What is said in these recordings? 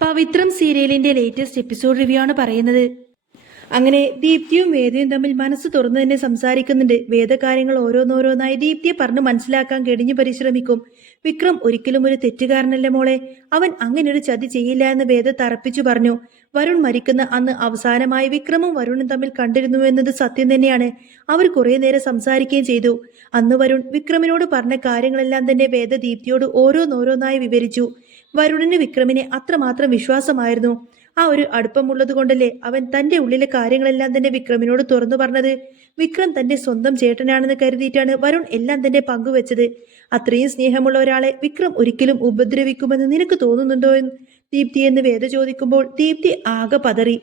പവിത്രം സീരിയലിന്റെ latest episode review ആണ് പറയുന്നത്. അങ്ങനെ ദീപ്തിയും വേദയും തമ്മിൽ മനസ്സ് തുറന്നു തന്നെ സംസാരിക്കുന്നുണ്ട്. വേദകാര്യങ്ങൾ ഓരോന്നോരോന്നായി ദീപ്തിയെ പറഞ്ഞ് മനസ്സിലാക്കാൻ കെടിഞ്ഞു പരിശ്രമിക്കും. വിക്രം ഒരിക്കലും ഒരു തെറ്റുകാരനല്ല മോളെ, അവൻ അങ്ങനെ ഒരു ചതി ചെയ്യില്ല എന്ന് വേദ തറപ്പിച്ചു പറഞ്ഞു. വരുൺ മരിക്കുന്ന അന്ന് അവസാനമായി വിക്രമും വരുണും തമ്മിൽ കണ്ടിരുന്നു എന്നത് സത്യം തന്നെയാണ്. അവർ കുറെ നേരം സംസാരിക്കുകയും ചെയ്തു. അന്ന് വരുൺ വിക്രമിനോട് പറഞ്ഞ കാര്യങ്ങളെല്ലാം തന്നെ വേദ ദീപ്തിയോട് ഓരോന്നോരോന്നായി വിവരിച്ചു. വരുണിന് വിക്രമിനെ അത്രമാത്രം വിശ്വാസമായിരുന്നു. ആ ഒരു അടുപ്പമുള്ളത് കൊണ്ടല്ലേ അവൻ തന്റെ ഉള്ളിലെ കാര്യങ്ങളെല്ലാം തന്നെ വിക്രമിനോട് തുറന്നു പറഞ്ഞത്. വിക്രം തന്റെ സ്വന്തം ചേട്ടനാണെന്ന് കരുതിയിട്ടാണ് വരുൺ എല്ലാം തന്നെ പങ്കുവെച്ചത്. അത്രയും സ്നേഹമുള്ള ഒരാളെ വിക്രം ഒരിക്കലും ഉപദ്രവിക്കുമെന്ന് നിനക്ക് തോന്നുന്നുണ്ടോ എന്ന് ദീപ്തി എന്ന് വേദ ചോദിക്കുമ്പോൾ ദീപ്തി ആകെ പതറി.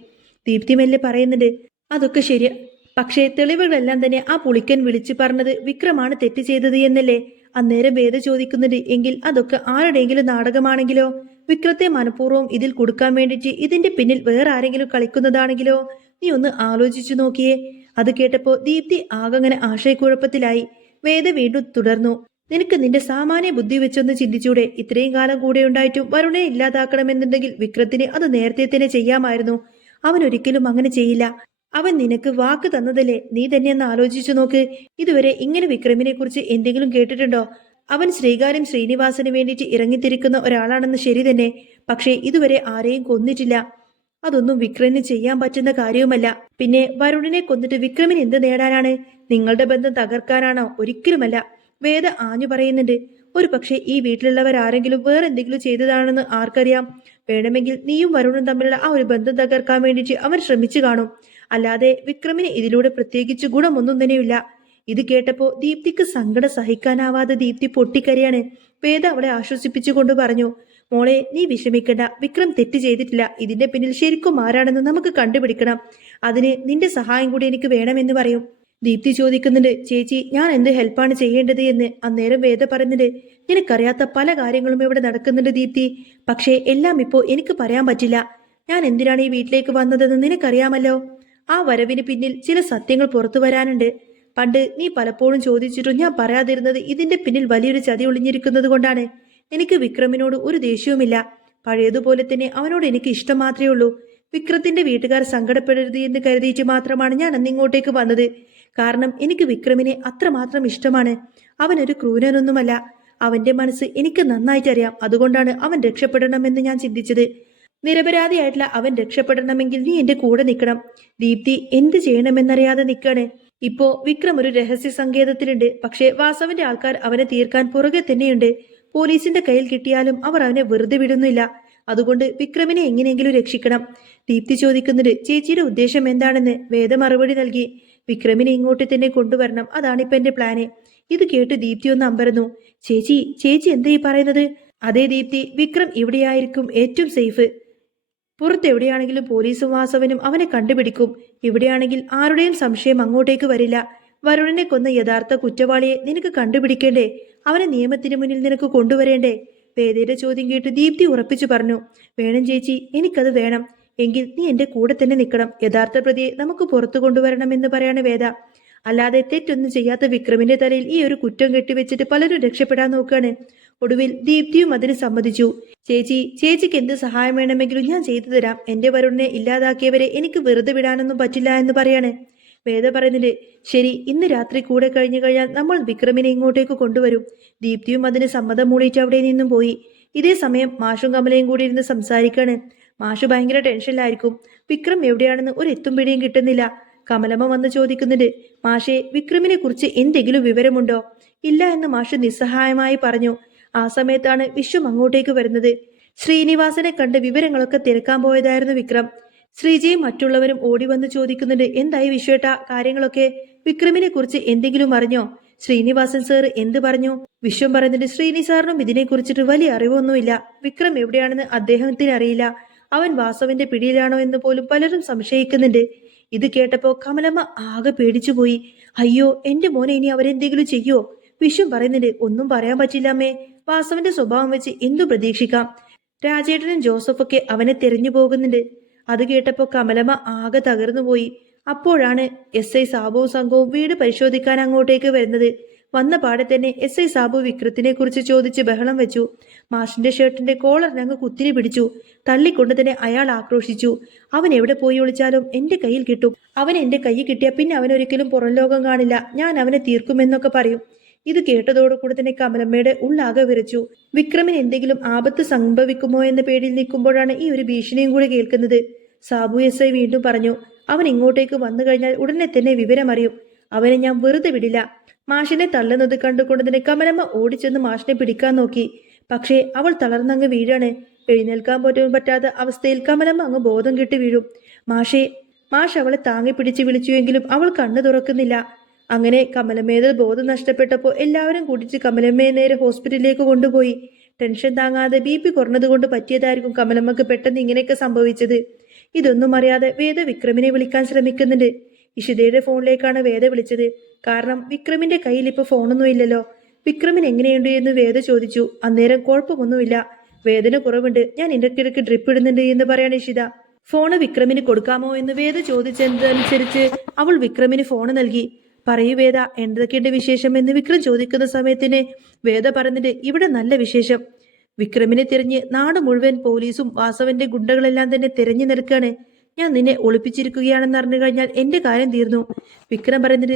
ദീപ്തി മെല്ലെ പറയുന്നുണ്ട്, അതൊക്കെ ശരിയാ, പക്ഷേ തെളിവുകളെല്ലാം തന്നെ ആ പുളിക്കൻ വിളിച്ചു പറഞ്ഞത് വിക്രമാണ് തെറ്റ് ചെയ്തത് എന്നല്ലേ. അന്നേരം വേദ ചോദിക്കുന്നുണ്ട്, എങ്കിൽ അതൊക്കെ ആരുടെയെങ്കിലും നാടകമാണെങ്കിലോ, വിക്രത്തെ മനഃപൂർവ്വം ഇതിൽ കൊടുക്കാൻ വേണ്ടിയിട്ട് ഇതിന്റെ പിന്നിൽ വേറെ ആരെങ്കിലും കളിക്കുന്നതാണെങ്കിലോ, നീ ഒന്ന് ആലോചിച്ചു നോക്കിയേ. അത് കേട്ടപ്പോ ദീപ്തി ആകങ്ങനെ ആശയക്കുഴപ്പത്തിലായി. വേദ വീണ്ടും തുടർന്നു, നിനക്ക് നിന്റെ സാമാന്യ ബുദ്ധി വെച്ചൊന്ന് ചിന്തിച്ചൂടെ? ഇത്രയും കാലം കൂടെ ഉണ്ടായിട്ടും വരുണെ ഇല്ലാതാക്കണമെന്നുണ്ടെങ്കിൽ വിക്രത്തിന് അത് നേരത്തെ തന്നെ ചെയ്യാമായിരുന്നു. അവൻ ഒരിക്കലും അങ്ങനെ ചെയ്യില്ല. അവൻ നിനക്ക് വാക്ക് തന്നതല്ലേ, നീ തന്നെ ഒന്ന് ആലോചിച്ചു നോക്ക്. ഇതുവരെ ഇങ്ങനെ വിക്രമിനെ കുറിച്ച് എന്തെങ്കിലും കേട്ടിട്ടുണ്ടോ? അവൻ ശ്രീകാര്യം ശ്രീനിവാസന് വേണ്ടിയിട്ട് ഇറങ്ങിത്തിരിക്കുന്ന ഒരാളാണെന്ന് ശരി തന്നെ, പക്ഷേ ഇതുവരെ ആരെയും കൊന്നിട്ടില്ല. അതൊന്നും വിക്രമിന് ചെയ്യാൻ പറ്റുന്ന കാര്യവുമല്ല. പിന്നെ വരുണിനെ കൊന്നിട്ട് വിക്രമിന് എന്ത് നേടാനാണ്? നിങ്ങളുടെ ബന്ധം തകർക്കാനാണോ? ഒരിക്കലുമല്ല. വേദ ആഞ്ഞു പറയുന്നുണ്ട്. ഒരു പക്ഷേ ഈ വീട്ടിലുള്ളവരാരെങ്കിലും വേറെ എന്തെങ്കിലും ചെയ്തതാണെന്ന് ആർക്കറിയാം. വേണമെങ്കിൽ നീയും വരുണും തമ്മിലുള്ള ആ ഒരു ബന്ധം തകർക്കാൻ വേണ്ടിയിട്ട് അവൻ ശ്രമിച്ചു കാണും. അല്ലാതെ വിക്രമിന് ഇതിലൂടെ പ്രത്യേകിച്ച് ഗുണമൊന്നും തന്നെയില്ല. ഇത് കേട്ടപ്പോ ദീപ്തിക്ക് സങ്കടം സഹിക്കാനാവാതെ ദീപ്തി പൊട്ടിക്കരയാണ്. വേദ അവളെ ആശ്വസിപ്പിച്ചുകൊണ്ട് പറഞ്ഞു, മോളെ നീ വിഷമിക്കണ്ട, വിക്രം തെറ്റ് ചെയ്തിട്ടില്ല. ഇതിന്റെ പിന്നിൽ ശരിക്കും ആരാണെന്ന് നമുക്ക് കണ്ടുപിടിക്കണം. അതിന് നിന്റെ സഹായം കൂടി എനിക്ക് വേണമെന്ന് പറയും. ദീപ്തി ചോദിക്കുന്നുണ്ട്, ചേച്ചി ഞാൻ എന്ത് ഹെൽപ്പാണ് ചെയ്യേണ്ടത് എന്ന്. അന്നേരം വേദ പറയുന്നുണ്ട്, നിനക്കറിയാത്ത പല കാര്യങ്ങളും ഇവിടെ നടക്കുന്നുണ്ട് ദീപ്തി, പക്ഷേ എല്ലാം ഇപ്പോ എനിക്ക് പറയാൻ പറ്റില്ല. ഞാൻ എന്തിനാണ് ഈ വീട്ടിലേക്ക് വന്നതെന്ന് നിനക്കറിയാമല്ലോ. ആ വരവിന് പിന്നിൽ ചില സത്യങ്ങൾ പുറത്തു വരാനുണ്ട്. പണ്ട് നീ പലപ്പോഴും ചോദിച്ചിട്ടും ഞാൻ പറയാതിരുന്നത് ഇതിന്റെ പിന്നിൽ വലിയൊരു ചതി ഒളിഞ്ഞിരിക്കുന്നത് കൊണ്ടാണ്. എനിക്ക് വിക്രമിനോട് ഒരു ദേഷ്യവുമില്ല. പഴയതുപോലെ തന്നെ അവനോട് എനിക്ക് ഇഷ്ടം മാത്രമേ ഉള്ളൂ. വിക്രത്തിന്റെ വീട്ടുകാർ സങ്കടപ്പെടരുത് എന്ന് കരുതിയിട്ട് മാത്രമാണ് ഞാൻ അന്നിങ്ങോട്ടേക്ക് വന്നത്. കാരണം എനിക്ക് വിക്രമിനെ അത്രമാത്രം ഇഷ്ടമാണ്. അവനൊരു ക്രൂരനൊന്നുമല്ല. അവന്റെ മനസ്സ് എനിക്ക് നന്നായിട്ടറിയാം. അതുകൊണ്ടാണ് അവൻ രക്ഷപ്പെടണമെന്ന് ഞാൻ ചിന്തിച്ചത്. നിരപരാധിയായിട്ടുള്ള അവൻ രക്ഷപ്പെടണമെങ്കിൽ നീ എന്റെ കൂടെ നിൽക്കണം. ദീപ്തി എന്ത് ചെയ്യണമെന്നറിയാതെ നിൽക്കാണ്. ഇപ്പോ വിക്രം ഒരു രഹസ്യ സങ്കേതത്തിലുണ്ട്. പക്ഷേ വാസവന്റെ ആൾക്കാർ അവനെ തീർക്കാൻ പുറകെ തന്നെയുണ്ട്. പോലീസിന്റെ കയ്യിൽ കിട്ടിയാലും അവർ അവനെ വെറുതെ വിടുന്നില്ല. അതുകൊണ്ട് വിക്രമിനെ എങ്ങനെയെങ്കിലും രക്ഷിക്കണം. ദീപ്തി ചോദിക്കുന്നത്, ചേച്ചിയുടെ ഉദ്ദേശം എന്താണെന്ന്. വേദ മറുപടി നൽകി, വിക്രമിനെ ഇങ്ങോട്ട് തന്നെ കൊണ്ടുവരണം, അതാണിപ്പോ എന്റെ പ്ലാന്. ഇത് കേട്ട് ദീപ്തി ഒന്ന് അമ്പരന്നു. ചേച്ചി ചേച്ചി എന്താ ഈ പറയുന്നത്? അതേ ദീപ്തി, വിക്രം ഇവിടെയായിരിക്കും ഏറ്റവും സേഫ്. പുറത്തെവിടെയാണെങ്കിലും പോലീസും വാസവനും അവനെ കണ്ടുപിടിക്കും. ഇവിടെയാണെങ്കിൽ ആരുടെയും സംശയം അങ്ങോട്ടേക്ക് വരില്ല. വരുണിനെ കൊന്ന യഥാർത്ഥ കുറ്റവാളിയെ നിനക്ക് കണ്ടുപിടിക്കേണ്ടേ? അവനെ നിയമത്തിന് മുന്നിൽ നിനക്ക് കൊണ്ടുവരേണ്ടേ? വേദയുടെ ചോദ്യം കേട്ട് ദീപ്തി ഉറപ്പിച്ചു പറഞ്ഞു, വേണം ചേച്ചി, എനിക്കത് വേണം. എങ്കിൽ നീ എന്റെ കൂടെ തന്നെ നിൽക്കണം. യഥാർത്ഥ പ്രതിയെ നമുക്ക് പുറത്തു കൊണ്ടുവരണമെന്ന് പറയാണ് വേദ. അല്ലാതെ തെറ്റൊന്നും ചെയ്യാത്ത വിക്രമിന്റെ തലയിൽ ഈ ഒരു കുറ്റം കെട്ടിവെച്ചിട്ട് പലരും രക്ഷപ്പെടാൻ നോക്കുകയാണ്. ഒടുവിൽ ദീപ്തിയും അതിന് സമ്മതിച്ചു. ചേച്ചിക്ക് എന്ത് സഹായം വേണമെങ്കിലും ഞാൻ ചെയ്തു തരാം. എന്റെ വരുണിനെ ഇല്ലാതാക്കിയവരെ എനിക്ക് വെറുതെ വിടാനൊന്നും പറ്റില്ല എന്ന് പറയാണ്. വേദ പറയുന്നുണ്ട്, ശരി, ഇന്ന് രാത്രി കൂടെ കഴിഞ്ഞു കഴിഞ്ഞാൽ നമ്മൾ വിക്രമിനെ ഇങ്ങോട്ടേക്ക് കൊണ്ടുവരും. ദീപ്തിയും അതിന് സമ്മതം മൂളിയിട്ട് അവിടെ നിന്നും പോയി. ഇതേ സമയം മാഷും കമലയും കൂടി ഇരുന്ന് സംസാരിക്കാണ്. മാഷു ഭയങ്കര ടെൻഷനിലായിരിക്കും. വിക്രം എവിടെയാണെന്ന് ഒരു എത്തും പിടിയും കിട്ടുന്നില്ല. കമലമ്മ വന്ന് ചോദിക്കുന്നുണ്ട്, മാഷെ വിക്രമിനെ കുറിച്ച് എന്തെങ്കിലും വിവരമുണ്ടോ? ഇല്ല എന്ന് മാഷ് നിസ്സഹായമായി പറഞ്ഞു. ആ സമയത്താണ് വിശ്വം അങ്ങോട്ടേക്ക് വരുന്നത്. ശ്രീനിവാസനെ കണ്ട് വിവരങ്ങളൊക്കെ തിരക്കാൻ പോയതായിരുന്നു വിക്രം. ശ്രീജയും മറ്റുള്ളവരും ഓടി വന്ന് ചോദിക്കുന്നുണ്ട്, എന്തായി വിശ്വേട്ട കാര്യങ്ങളൊക്കെ? വിക്രമിനെ കുറിച്ച് എന്തെങ്കിലും അറിഞ്ഞോ? ശ്രീനിവാസൻ സാർ എന്ത് പറഞ്ഞു? വിശ്വം പറയുന്നുണ്ട്, ശ്രീനി സാറിനും ഇതിനെ കുറിച്ചിട്ട് വലിയ അറിവൊന്നുമില്ല. വിക്രം എവിടെയാണെന്ന് അദ്ദേഹത്തിന് അറിയില്ല. അവൻ വാസവന്റെ പിടിയിലാണോ എന്ന് പോലും പലരും സംശയിക്കുന്നുണ്ട്. ഇത് കേട്ടപ്പോ കമലമ്മ ആകെ പേടിച്ചുപോയി. അയ്യോ, എന്റെ മോനെ ഇനി അവരെന്തെങ്കിലും ചെയ്യോ? വിശ്വം പറയുന്നുണ്ട്, ഒന്നും പറയാൻ പറ്റില്ല അമ്മേ. വാസവന്റെ സ്വഭാവം വെച്ച് എന്തു പ്രതീക്ഷിക്കാം. രാജേട്ടനും ജോസഫൊക്കെ അവനെ തെരഞ്ഞു പോകുന്നുണ്ട്. അത് കേട്ടപ്പോ കമലമ്മ ആകെ തകർന്നുപോയി. അപ്പോഴാണ് SI സാബുവും സംഘവും വീട് പരിശോധിക്കാൻ അങ്ങോട്ടേക്ക് വരുന്നത്. വന്ന പാടെ തന്നെ SI സാബു വിക്രത്തിനെ കുറിച്ച് ചോദിച്ച് ബഹളം വെച്ചു. മാഷിന്റെ ഷർട്ടിന്റെ കോളറിനങ്ങ് കുത്തിരി പിടിച്ചു. തള്ളിക്കൊണ്ട് തന്നെ അയാൾ ആക്രോശിച്ചു. അവൻ എവിടെ പോയി ഒളിച്ചാലും എന്റെ കയ്യിൽ കിട്ടും. അവൻ എന്റെ കൈ കിട്ടിയ പിന്നെ അവനൊരിക്കലും പുറം ലോകം കാണില്ല. ഞാൻ അവനെ തീർക്കുമെന്നൊക്കെ പറയും. ഇത് കേട്ടതോടുകൂടി തന്നെ കമലമ്മയുടെ ഉള്ളാകെ വിറച്ചു. വിക്രമിന് എന്തെങ്കിലും ആപത്ത് സംഭവിക്കുമോ എന്ന പേടിയിൽ നിൽക്കുമ്പോഴാണ് ഈ ഒരു ഭീഷണിയും കൂടി കേൾക്കുന്നത്. സാബു SI വീണ്ടും പറഞ്ഞു, അവൻ ഇങ്ങോട്ടേക്ക് വന്നു കഴിഞ്ഞാൽ ഉടനെ തന്നെ വിവരമറിയും. അവനെ ഞാൻ വെറുതെ വിടില്ല. മാഷിനെ തള്ളുന്നത് കണ്ടുകൊണ്ട് തന്നെ കമലമ്മ ഓടിച്ചെന്ന് മാഷിനെ പിടിക്കാൻ നോക്കി. പക്ഷേ അവൾ തളർന്നങ്ങ് വീഴാണ്. എഴുന്നേൽക്കാൻ പോലും പറ്റാത്ത അവസ്ഥയിൽ കമലമ്മ അങ്ങ് ബോധം കെട്ടി വീഴും. മാഷ് അവളെ താങ്ങി പിടിച്ച് വിളിച്ചുവെങ്കിലും അവൾ കണ്ണു തുറക്കുന്നില്ല. അങ്ങനെ കമലമ്മയുടെ ബോധം നഷ്ടപ്പെട്ടപ്പോൾ എല്ലാവരും കൂടിച്ച് കമലമ്മയെ നേരെ ഹോസ്പിറ്റലിലേക്ക് കൊണ്ടുപോയി. ടെൻഷൻ താങ്ങാതെ BP കുറഞ്ഞതുകൊണ്ട് പറ്റിയതായിരിക്കും കമലമ്മക്ക് പെട്ടെന്ന് ഇങ്ങനെയൊക്കെ സംഭവിച്ചത്. ഇതൊന്നും അറിയാതെ വേദ വിക്രമിനെ വിളിക്കാൻ ശ്രമിക്കുന്നുണ്ട്. ഇഷിതയുടെ ഫോണിലേക്കാണ് വേദ വിളിച്ചത്. കാരണം വിക്രമിന്റെ കയ്യിൽ ഇപ്പൊ ഫോണൊന്നും ഇല്ലല്ലോ. വിക്രമിന് എങ്ങനെയുണ്ട് എന്ന് വേദ ചോദിച്ചു. അന്നേരം കുഴപ്പമൊന്നുമില്ല, വേദന കുറവുണ്ട്, ഞാൻ ഇടയ്ക്കിടയ്ക്ക് ഡ്രിപ്പ് ഇടുന്നുണ്ട് എന്ന് പറയാണ് ഇഷിത. ഫോണ് വിക്രമിന് കൊടുക്കാമോ എന്ന് വേദ ചോദിച്ചതനുസരിച്ച് അവൾ വിക്രമിന് ഫോണ് നൽകി. പറയൂ വേദ, എന്തൊക്കെയുണ്ട് വിശേഷം എന്ന് വിക്രം ചോദിക്കുന്ന സമയത്തിന് വേദ പറയുന്നുണ്ട്, ഇവിടെ നല്ല വിശേഷം. വിക്രമിനെ തിരഞ്ഞ് നാട് മുഴുവൻ പോലീസും വാസവന്റെ ഗുണ്ടകളെല്ലാം തന്നെ തിരഞ്ഞു നിൽക്കാണ്. ഞാൻ നിന്നെ ഒളിപ്പിച്ചിരിക്കുകയാണെന്ന് അറിഞ്ഞു കഴിഞ്ഞാൽ എന്റെ കാര്യം തീർന്നു. വിക്രം പറയുന്നത്,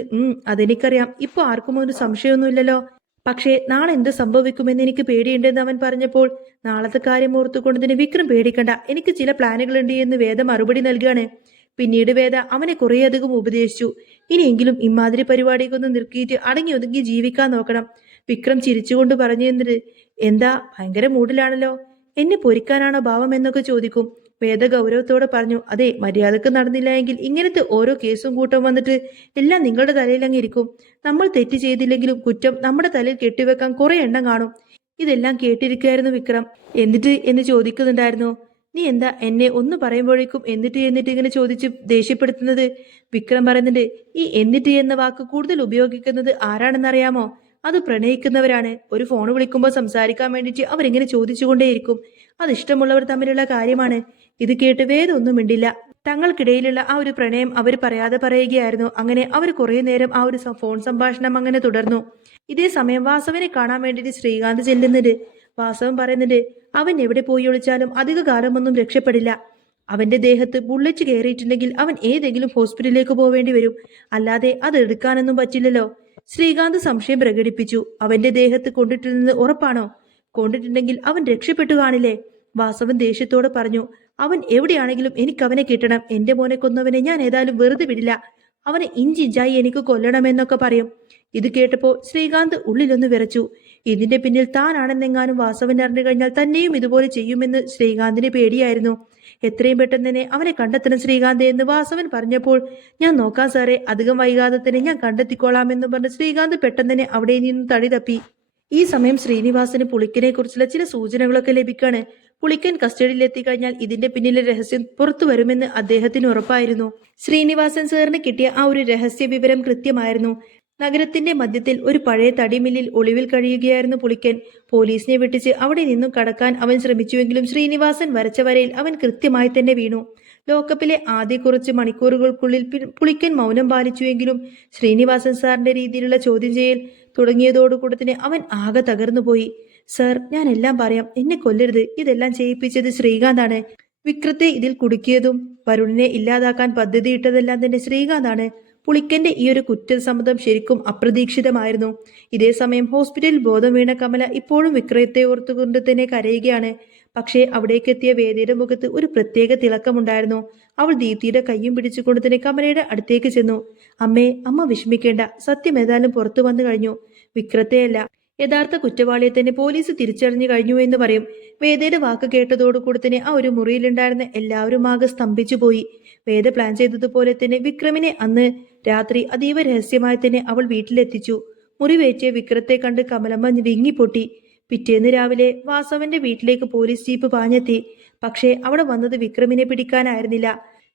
അതെനിക്കറിയാം, ഇപ്പൊ ആർക്കും ഒരു സംശയമൊന്നുമില്ലല്ലോ. പക്ഷേ നാളെ എന്ത് സംഭവിക്കുമെന്ന് എനിക്ക് പേടിയുണ്ടെന്ന് അവൻ പറഞ്ഞപ്പോൾ നാളത്തെ കാര്യം ഓർത്തുകൊണ്ട് തന്നെ വിക്രം പേടിക്കണ്ട, എനിക്ക് ചില പ്ലാനുകളുണ്ട് എന്ന് വേദ മറുപടി നൽകുകയാണ്. പിന്നീട് വേദ അവനെ കുറേയധികം ഉപദേശിച്ചു. ഇനിയെങ്കിലും ഇമാതിരി പരിപാടിയൊക്കെ നിർത്തിയിട്ട് അടങ്ങി ഒതുങ്ങി ജീവിക്കാൻ നോക്കണം. വിക്രം ചിരിച്ചുകൊണ്ട് പറഞ്ഞു എന്നിട്ട്, എന്താ ഭയങ്കര മൂഡിലാണല്ലോ, എന്നെ പൊരിക്കാനാണോ ഭാവം എന്നൊക്കെ ചോദിക്കും. വേദ ഗൗരവത്തോടെ പറഞ്ഞു, അതെ, മര്യാദക്ക് നടന്നില്ല എങ്കിൽ ഇങ്ങനത്തെ ഓരോ കേസും കൂട്ടം വന്നിട്ട് എല്ലാം നിങ്ങളുടെ തലയിൽ അങ്ങ് ഇരിക്കും. നമ്മൾ തെറ്റ് ചെയ്തില്ലെങ്കിലും കുറ്റം നമ്മുടെ തലയിൽ കെട്ടിവെക്കാൻ കുറെ എണ്ണം കാണും. ഇതെല്ലാം കേട്ടിരിക്കുകയായിരുന്നു വിക്രം. എന്നിട്ട് എന്ന് ചോദിക്കുന്നുണ്ടായിരുന്നു. നീ എന്താ എന്നെ ഒന്ന് പറയുമ്പോഴേക്കും എന്നിട്ട് ഇങ്ങനെ ചോദിച്ച് ദേഷ്യപ്പെടുത്തുന്നത്? വിക്രം പറയുന്നുണ്ട്, ഈ എന്നിട്ട് എന്ന വാക്ക് കൂടുതൽ ഉപയോഗിക്കുന്നത് ആരാണെന്നറിയാമോ? അത് പ്രണയിക്കുന്നവരാണ്. ഒരു ഫോൺ വിളിക്കുമ്പോൾ സംസാരിക്കാൻ വേണ്ടിയിട്ട് അവരിങ്ങനെ ചോദിച്ചുകൊണ്ടേയിരിക്കും. അത് ഇഷ്ടമുള്ളവർ തമ്മിലുള്ള കാര്യമാണ്. ഇത് കേട്ട് വേദം ഒന്നും മിണ്ടില്ല. തങ്ങൾക്കിടയിലുള്ള ആ ഒരു പ്രണയം അവർ പറയാതെ പറയുകയായിരുന്നു. അങ്ങനെ അവർ കുറെ നേരം ആ ഒരു ഫോൺ സംഭാഷണം അങ്ങനെ തുടർന്നു. ഇതേ സമയം വാസവനെ കാണാൻ വേണ്ടിയിട്ട് ശ്രീകാന്ത് ചെല്ലുന്നുണ്ട്. വാസവൻ പറയുന്നുണ്ട്, അവൻ എവിടെ പോയി ഒളിച്ചാലും അധിക കാലമൊന്നും രക്ഷപ്പെടില്ല. അവന്റെ ദേഹത്ത് ബുള്ളറ്റ് കയറിയിട്ടുണ്ടെങ്കിൽ അവൻ ഏതെങ്കിലും ഹോസ്പിറ്റലിലേക്ക് പോവേണ്ടി വരും. അല്ലാതെ അത് എടുക്കാനൊന്നും പറ്റില്ലല്ലോ. ശ്രീകാന്ത് സംശയം പ്രകടിപ്പിച്ചു. അവന്റെ ദേഹത്ത് കൊണ്ടിട്ടിരുന്നത് ഉറപ്പാണോ? കൊണ്ടിട്ടുണ്ടെങ്കിൽ അവൻ രക്ഷപ്പെട്ടു കാണില്ലേ? വാസവൻ ദേഷ്യത്തോടെ പറഞ്ഞു, അവൻ എവിടെയാണെങ്കിലും എനിക്ക് അവനെ കിട്ടണം. എന്റെ മോനെ കൊന്നവനെ ഞാൻ ഏതായാലും വെറുതെ വിടില്ല. അവനെ ഇഞ്ചിഞ്ചായി എനിക്ക് കൊല്ലണമെന്നൊക്കെ പറയും. ഇത് കേട്ടപ്പോ ശ്രീകാന്ത് ഉള്ളിലൊന്ന് വിറച്ചു. ഇതിന്റെ പിന്നിൽ താനാണെന്നെങ്ങാനും വാസവൻ അറിഞ്ഞു കഴിഞ്ഞാൽ തന്നെയും ഇതുപോലെ ചെയ്യുമെന്ന് ശ്രീകാന്തിന് പേടിയായിരുന്നു. എത്രയും പെട്ടെന്ന് തന്നെ അവനെ കണ്ടെത്തണം ശ്രീകാന്ത് എന്ന് വാസവൻ പറഞ്ഞപ്പോൾ, ഞാൻ നോക്കാം സാറേ, അധികം വൈകാതെ തന്നെ ഞാൻ കണ്ടെത്തിക്കോളാമെന്ന് പറഞ്ഞ് ശ്രീകാന്ത് പെട്ടെന്ന് തന്നെ അവിടെ നിന്നും തടി തപ്പി. ഈ സമയം ശ്രീനിവാസന് പുളിക്കനെ കുറിച്ചുള്ള ചില സൂചനകളൊക്കെ ലഭിക്കാണ്. പുളിക്കൻ കസ്റ്റഡിയിൽ എത്തിക്കഴിഞ്ഞാൽ ഇതിന്റെ പിന്നിലെ രഹസ്യം പുറത്തു വരുമെന്ന് അദ്ദേഹത്തിന് ഉറപ്പായിരുന്നു. ശ്രീനിവാസൻ സാറിന് കിട്ടിയ ആ ഒരു രഹസ്യ വിവരം കൃത്യമായിരുന്നു. നഗരത്തിന്റെ മധ്യത്തിൽ ഒരു പഴയ തടിമില്ലിൽ ഒളിവിൽ കഴിയുകയായിരുന്നു പുളിക്കൻ. പോലീസിനെ വെട്ടിച്ച് അവിടെ നിന്നും കടക്കാൻ അവൻ ശ്രമിച്ചുവെങ്കിലും ശ്രീനിവാസൻ വരച്ച വരയിൽ അവൻ കൃത്യമായി തന്നെ വീണു. ലോക്കപ്പിലെ ആദ്യ കുറച്ച് മണിക്കൂറുകൾക്കുള്ളിൽ പുളിക്കൻ മൗനം പാലിച്ചുവെങ്കിലും ശ്രീനിവാസൻ സാറിന്റെ രീതിയിലുള്ള ചോദ്യം ചെയ്യൽ തുടങ്ങിയതോടുകൂടെ തന്നെ അവൻ ആകെ തകർന്നുപോയി. സർ, ഞാൻ എല്ലാം പറയാം, എന്നെ കൊല്ലരുത്. ഇതെല്ലാം ചെയ്യിപ്പിച്ചത് ശ്രീകാന്താണ്. വിക്രത്തെ ഇതിൽ കുടുക്കിയതും വരുണിനെ ഇല്ലാതാക്കാൻ പദ്ധതിയിട്ടതെല്ലാം തന്നെ ശ്രീകാന്താണ്. പുളിക്കന്റെ ഈ ഒരു കുറ്റസമ്മതം ശരിക്കും അപ്രതീക്ഷിതമായിരുന്നു. ഇതേസമയം ഹോസ്പിറ്റലിൽ ബോധം വീണ കമല ഇപ്പോഴും വിക്രയത്തെ ഓർത്തുകൊണ്ട് തന്നെ കരയുകയാണ്. പക്ഷേ അവിടേക്കെത്തിയ വേദിയുടെ മുഖത്ത് ഒരു പ്രത്യേക തിളക്കമുണ്ടായിരുന്നു. അവൾ ദീപ്തിയുടെ കയ്യും പിടിച്ചുകൊണ്ട് തന്നെ കമലയുടെ അടുത്തേക്ക് ചെന്നു. അമ്മേ, അമ്മ വിഷമിക്കേണ്ട, സത്യം ഏതായാലും പുറത്തു വന്നു കഴിഞ്ഞു. വിക്രത്തെയല്ല, യഥാർത്ഥ കുറ്റവാളിയെ തന്നെ പോലീസ് തിരിച്ചറിഞ്ഞു കഴിഞ്ഞു എന്ന് പറയും. വേദയുടെ വാക്ക് കേട്ടതോടുകൂടി തന്നെ ആ ഒരു മുറിയിലുണ്ടായിരുന്ന എല്ലാവരും ആകെ സ്തംഭിച്ചു പോയി. വേദ പ്ലാൻ ചെയ്തതുപോലെ തന്നെ വിക്രമിനെ അന്ന് രാത്രി അതീവ രഹസ്യമായി തന്നെ അവൾ വീട്ടിലെത്തിച്ചു. മുറിവേറ്റിയ വിക്രത്തെ കണ്ട് കമലമ്മ വിങ്ങിപ്പൊട്ടി. പിറ്റേന്ന് രാവിലെ വാസവന്റെ വീട്ടിലേക്ക് പോലീസ് ജീപ്പ് പാഞ്ഞെത്തി. പക്ഷേ അവിടെ വന്നത് വിക്രമിനെ പിടിക്കാനായിരുന്നില്ല.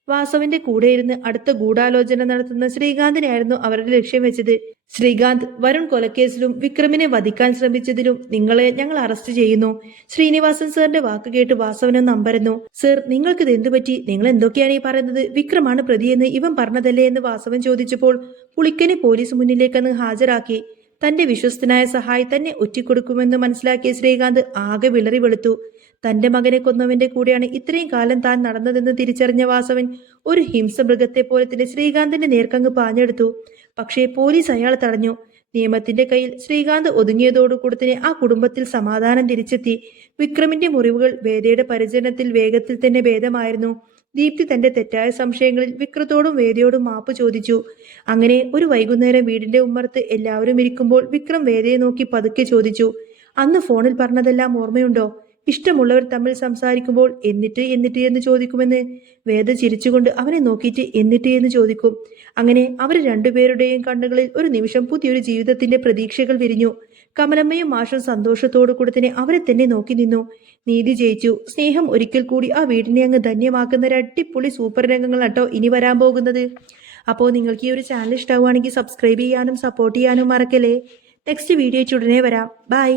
വാസവന്റെ കൂടെ ഇരുന്ന് അടുത്ത ഗൂഢാലോചന നടത്തുന്ന ശ്രീകാന്തിനെയായിരുന്നു അവരുടെ ലക്ഷ്യം വെച്ചത്. ശ്രീകാന്ത്, വരുൺ കൊലക്കേസിലും വിക്രമിനെ വധിക്കാൻ ശ്രമിച്ചതിലും നിങ്ങളെ ഞങ്ങൾ അറസ്റ്റ് ചെയ്യുന്നു. ശ്രീനിവാസൻ സാറിന്റെ വാക്ക് കേട്ട് വാസവനൊന്ന് അമ്പരന്നു. സർ, നിങ്ങൾക്കിത് എന്തു പറ്റി? നിങ്ങൾ എന്തൊക്കെയാണ് ഈ പറയുന്നത്? വിക്രമാണ് പ്രതിയെന്ന് ഇവൻ പറഞ്ഞതല്ലേ എന്ന് വാസവൻ ചോദിച്ചപ്പോൾ പുളിക്കനെ പോലീസ് മുന്നിലേക്കന്ന് ഹാജരാക്കി. തന്റെ വിശ്വസ്തനായ സഹായി തന്നെ ഒറ്റിക്കൊടുക്കുമെന്ന് മനസ്സിലാക്കിയ ശ്രീകാന്ത് ആകെ വിളറി വെളുത്തു. തന്റെ മകനെ കൊന്നവന്റെ കൂടെയാണ് ഇത്രയും കാലം താൻ നടന്നതെന്ന് തിരിച്ചറിഞ്ഞ വാസവൻ ഒരു ഹിംസമൃഗത്തെ പോലെ തന്നെ ശ്രീകാന്തിന്റെ നേർക്കങ്ങ് പാഞ്ഞെടുത്തു. പക്ഷേ പോലീസ് അയാളെ തടഞ്ഞു. നിയമത്തിന്റെ കയ്യിൽ ശ്രീകാന്ത് ഒതുങ്ങിയതോടുകൂടി തന്നെ ആ കുടുംബത്തിൽ സമാധാനം തിരിച്ചെത്തി. വിക്രമിന്റെ മുറിവുകൾ വേദയുടെ പരിചരണത്തിൽ വേഗത്തിൽ തന്നെ ഭേദമായിരുന്നു. ദീപ്തി തന്റെ തെറ്റായ സംശയങ്ങളിൽ വിക്രത്തോടും വേദയോടും മാപ്പ് ചോദിച്ചു. അങ്ങനെ ഒരു വൈകുന്നേരം വീടിന്റെ ഉമ്മറത്ത് എല്ലാവരും ഇരിക്കുമ്പോൾ വിക്രം വേദയെ നോക്കി പതുക്കെ ചോദിച്ചു, അന്ന് ഫോണിൽ പറഞ്ഞതെല്ലാം ഓർമ്മയുണ്ടോ? ഇഷ്ടമുള്ളവർ തമ്മിൽ സംസാരിക്കുമ്പോൾ എന്നിട്ട് എന്ന് ചോദിക്കുമെന്ന്. വേദ ചിരിച്ചുകൊണ്ട് അവനെ നോക്കിയിട്ട് എന്നിട്ട് എന്ന് ചോദിക്കും. അങ്ങനെ അവർ രണ്ടുപേരുടെയും കണ്ണുകളിൽ ഒരു നിമിഷം പുതിയൊരു ജീവിതത്തിന്റെ പ്രതീക്ഷകൾ വിരിഞ്ഞു. കമലമ്മയും മാഷും സന്തോഷത്തോടു കൂടി തന്നെ അവരെ തന്നെ നോക്കി നിന്നു. നീതി ജയിച്ചു. സ്നേഹം ഒരിക്കൽ കൂടി ആ വീടിനെ അങ്ങ് ധന്യമാക്കുന്ന ഒരു അടിപൊളി സൂപ്പർ രംഗങ്ങൾ കേട്ടോ ഇനി വരാൻ പോകുന്നത്. അപ്പോൾ നിങ്ങൾക്ക് ഈ ഒരു ചാനൽ ഇഷ്ടമാവുകയാണെങ്കിൽ സബ്സ്ക്രൈബ് ചെയ്യാനും സപ്പോർട്ട് ചെയ്യാനും മറക്കല്ലേ. നെക്സ്റ്റ് വീഡിയോ ഉടനെ വരാം. ബൈ.